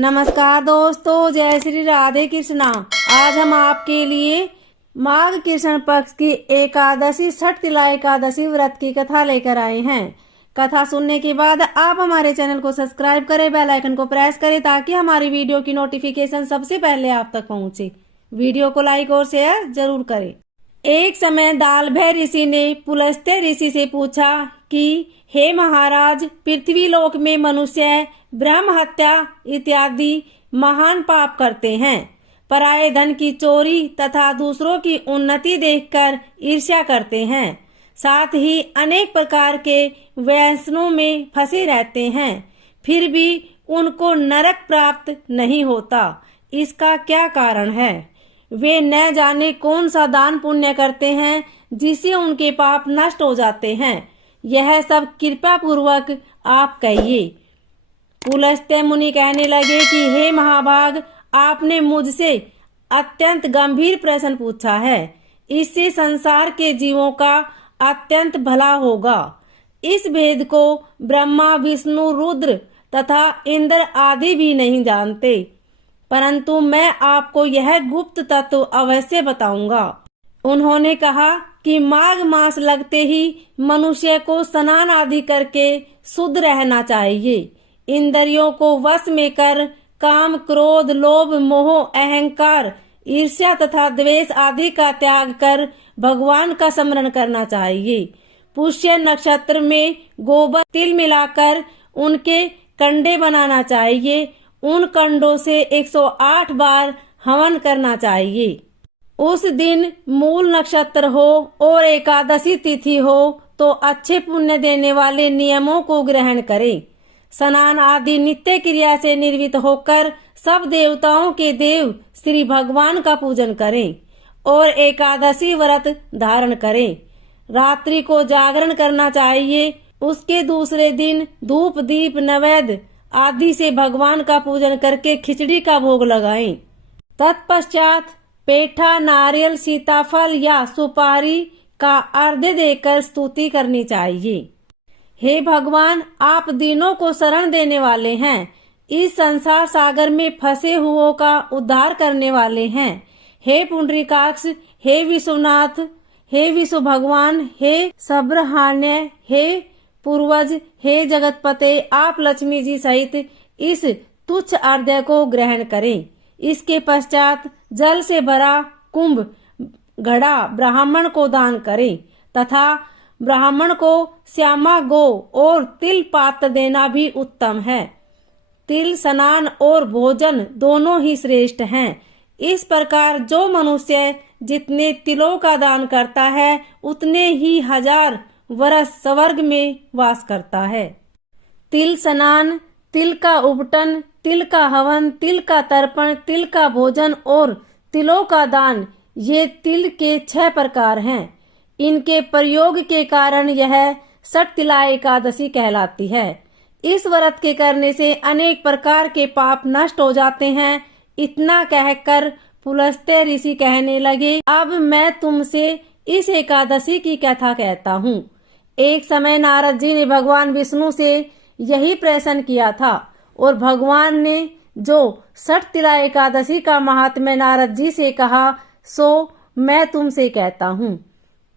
नमस्कार दोस्तों, जय श्री राधे कृष्णा। आज हम आपके लिए माघ कृष्ण पक्ष की एकादशी छठ तिला एकादशी व्रत की कथा लेकर आए हैं। कथा सुनने के बाद आप हमारे चैनल को सब्सक्राइब करें, बेल आइकन को प्रेस करें ताकि हमारी वीडियो की नोटिफिकेशन सबसे पहले आप तक पहुंचे। वीडियो को लाइक और शेयर जरूर करें। एक समय दालभय ऋषि ने पुलस्त्य ऋषि से पूछा कि हे महाराज, पृथ्वी लोक में मनुष्य ब्रह्म हत्या इत्यादि महान पाप करते हैं। पराये धन की चोरी तथा दूसरों की उन्नति देखकर ईर्ष्या करते हैं। साथ ही अनेक प्रकार के व्यसनों में फंसे रहते हैं, फिर भी उनको नरक प्राप्त नहीं होता। इसका क्या कारण है? वे न जाने कौन सा दान पुण्य करते हैं जिससे उनके पाप नष्ट हो जाते हैं। यह सब कृपा पूर्वक आप कहिए। पुलस्त्य मुनि कहने लगे कि हे महाभाग, आपने मुझसे अत्यंत गंभीर प्रश्न पूछा है। इससे संसार के जीवों का अत्यंत भला होगा। इस भेद को ब्रह्मा, विष्णु, रुद्र तथा इंद्र आदि भी नहीं जानते, परंतु मैं आपको यह गुप्त तत्व अवश्य बताऊंगा। उन्होंने कहा कि माघ मास लगते ही मनुष्य को स्नान आदि करके शुद्ध रहना चाहिए। इंद्रियों को वश में कर काम, क्रोध, लोभ, मोह, अहंकार, ईर्ष्या तथा द्वेष आदि का त्याग कर भगवान का स्मरण करना चाहिए। पुष्य नक्षत्र में गोबर, तिल मिलाकर उनके कंडे बनाना चाहिए। उन कंडों से 108 बार हवन करना चाहिए। उस दिन मूल नक्षत्र हो और एकादशी तिथि हो तो अच्छे पुण्य देने वाले नियमों को ग्रहण करें। स्नान आदि नित्य क्रिया से निर्वित होकर सब देवताओं के देव श्री भगवान का पूजन करें और एकादशी व्रत धारण करें। रात्रि को जागरण करना चाहिए। उसके दूसरे दिन धूप, दीप, नैवेद्य आदि से भगवान का पूजन करके खिचड़ी का भोग लगाएं। तत्पश्चात पेठा, नारियल, सीताफल या सुपारी का अर्घ्य देकर स्तुति करनी चाहिए। हे भगवान, आप दीनों को शरण देने वाले हैं। इस संसार सागर में फंसे हुओं का उद्धार करने वाले हैं। हे पुंडरीकाक्ष, हे विश्वनाथ, हे विश्व भगवान, हे सब्रहाण्य, हे पूर्वज, हे जगतपते, आप लक्ष्मी जी सहित इस तुच्छ अर्घ्य को ग्रहण करें। इसके पश्चात जल से भरा कुंभ घड़ा ब्राह्मण को दान करें तथा ब्राह्मण को श्यामा गो और तिल पात्र देना भी उत्तम है। तिल, स्नान और भोजन दोनों ही श्रेष्ठ हैं। इस प्रकार जो मनुष्य जितने तिलों का दान करता है उतने ही 1000 वर्ष स्वर्ग में वास करता है। तिल स्नान, तिल का उबटन, तिल का हवन, तिल का तर्पण, तिल का भोजन और तिलों का दान, ये तिल के 6 प्रकार हैं। इनके प्रयोग के कारण यह छठ तिला एकादशी कहलाती है। इस व्रत के करने से अनेक प्रकार के पाप नष्ट हो जाते हैं। इतना कहकर पुलस्त्य ऋषि कहने लगे, अब मैं तुमसे इस एकादशी की कथा कहता हूँ। एक समय नारद जी ने भगवान विष्णु से यही प्रश्न किया था और भगवान ने जो छठ तिला एकादशी का महात्म्य नारद जी से कहा सो मैं तुमसे कहता हूँ।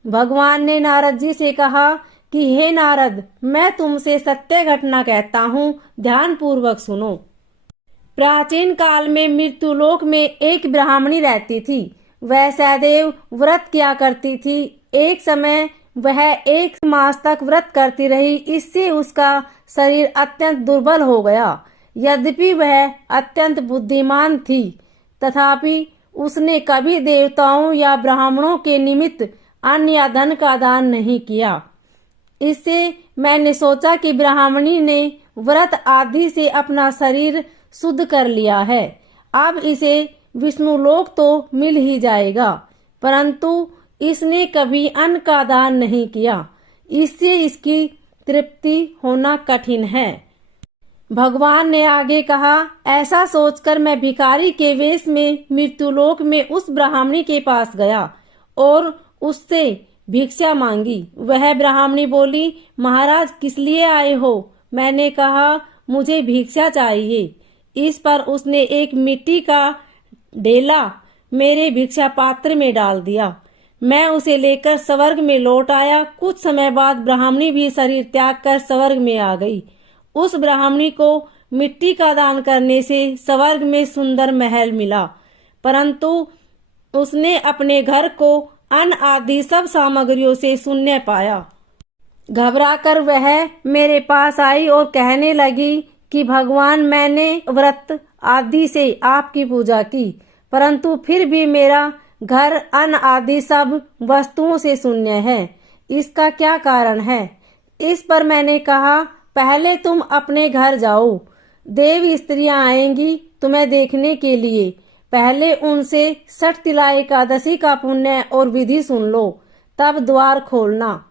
भगवान ने नारद जी से कहा कि हे नारद, मैं तुमसे सत्य घटना कहता हूँ, ध्यान पूर्वक सुनो। प्राचीन काल में मृत्युलोक में एक ब्राह्मणी रहती थी। वह सदैव व्रत किया करती थी। एक समय वह 1 मास तक व्रत करती रही। इससे उसका शरीर अत्यंत दुर्बल हो गया। यद्यपि वह अत्यंत बुद्धिमान थी, तथापि उसने कभी देवताओं या ब्राह्मणों के निमित्त अन्न या धन का दान नहीं किया। इससे मैंने सोचा कि ब्राह्मणी ने व्रत आदि से अपना शरीर शुद्ध कर लिया है। अब इसे विष्णुलोक तो मिल ही जाएगा, परंतु इसने कभी अन्न का दान नहीं किया। इससे इसकी तृप्ति होना कठिन है। भगवान ने आगे कहा, ऐसा सोचकर मैं भिखारी के वेश में मृत्युलोक में उस ब्राह्मणी के पास गया और उससे भिक्षा मांगी। वह ब्राह्मणी बोली, महाराज किस लिए आए हो? मैंने कहा, मुझे भिक्षा चाहिए। इस पर उसने एक मिट्टी का ढेला मेरे भिक्षा पात्र में डाल दिया। मैं उसे लेकर स्वर्ग में लौट आया। कुछ समय बाद ब्राह्मणी भी शरीर त्याग कर स्वर्ग में आ गई। उस ब्राह्मणी को मिट्टी का दान करने से स्वर्ग में सुंदर महल मिला, परंतु उसने अपने घर को अन्न आदि सब सामग्रियों से शून्य पाया। घबराकर वह मेरे पास आई और कहने लगी कि भगवान, मैंने व्रत आदि से आपकी पूजा की, परंतु फिर भी मेरा घर अन्न आदि सब वस्तुओं से शून्य है। इसका क्या कारण है? इस पर मैंने कहा, पहले तुम अपने घर जाओ, देव स्त्रियां आएंगी तुम्हें देखने के लिए। पहले उनसे 60 तिला एकादशी का पुण्य और विधि सुन लो, तब द्वार खोलना।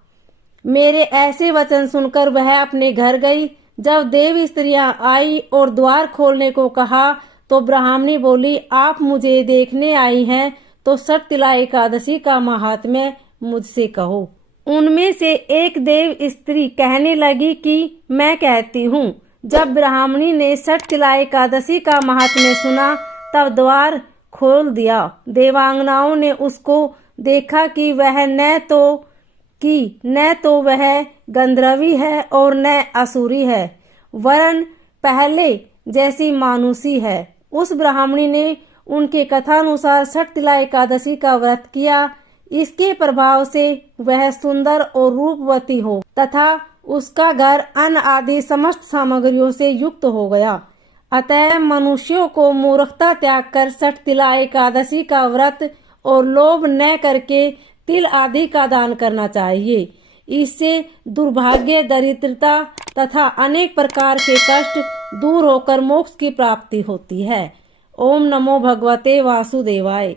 मेरे ऐसे वचन सुनकर वह अपने घर गई। जब देव स्त्रियां आई और द्वार खोलने को कहा तो ब्राह्मणी बोली, आप मुझे देखने आई हैं तो 60 तिला एकादशी का महात्म्य मुझसे कहो। उनमें से एक देव स्त्री कहने लगी कि मैं कहती हूँ। जब ब्राह्मणी ने 60 तिला एकादशी का महात्म्य सुना तब द्वार खोल दिया। देवांगनाओं ने उसको देखा कि न तो वह गंधर्वी है और न असुरी है, वरन पहले जैसी मानुषी है। उस ब्राह्मणी ने उनके कथानुसार 60 तिला एकादशी का व्रत किया। इसके प्रभाव से वह सुंदर और रूपवती हो तथा उसका घर अन्न आदि समस्त सामग्रियों से युक्त हो गया। अतः मनुष्यों को मूर्खता त्याग कर 60 तिला एकादशी का व्रत और लोभ न करके तिल आदि का दान करना चाहिए। इससे दुर्भाग्य, दरिद्रता तथा अनेक प्रकार के कष्ट दूर होकर मोक्ष की प्राप्ति होती है। ओम नमो भगवते वासुदेवाय।